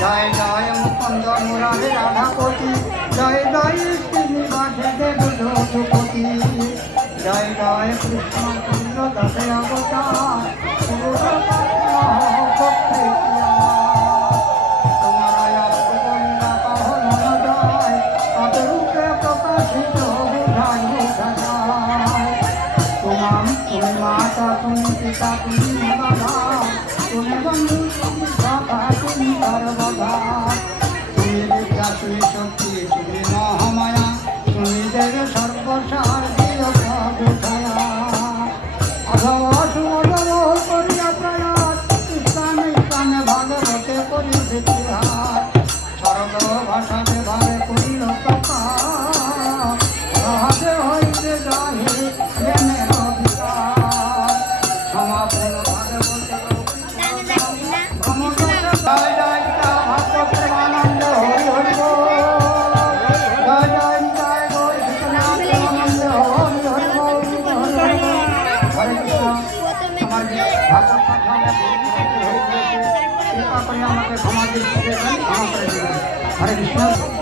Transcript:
জয় জয় মুকুন্দ মুরারে রাধাপতি, জয় জয় শ্রীনিবাসে দেব যদুপতি, জয় জয় কৃষ্ণ চন্দ্র দশে অবতার, माता तुम पिता तुम बाबा, तुम बंधु तुम सखा तुम सर्वदा, तुम विद्या तुम शक्ति तुम महामाया, तुम देव सर्वसार दिय प्रभुषया, अथवा सुमधुर करिया प्रयास, स्थाने स्थाने भागवते करि इतिहास, सरल भाषाते भावे करिल प्रकाश, सहजे हইতে যাহে জ্ঞানের অধিকার, সমাপন ভাগবতে জয় জয় ভাগবত প্রেমানন্দ হরি হরি বল, জয় জয় জয় গৌর কৃষ্ণনাথ প্রেমানন্দ হরি হরি বল, হরি হরি বল। হরে কৃষ্ণ। আমার ভাগবত পাঠ আমরা কৃপা করে আমাকে ক্ষমা করে দিবেন, ক্ষমা করে দিবেন। হরে কৃষ্ণ।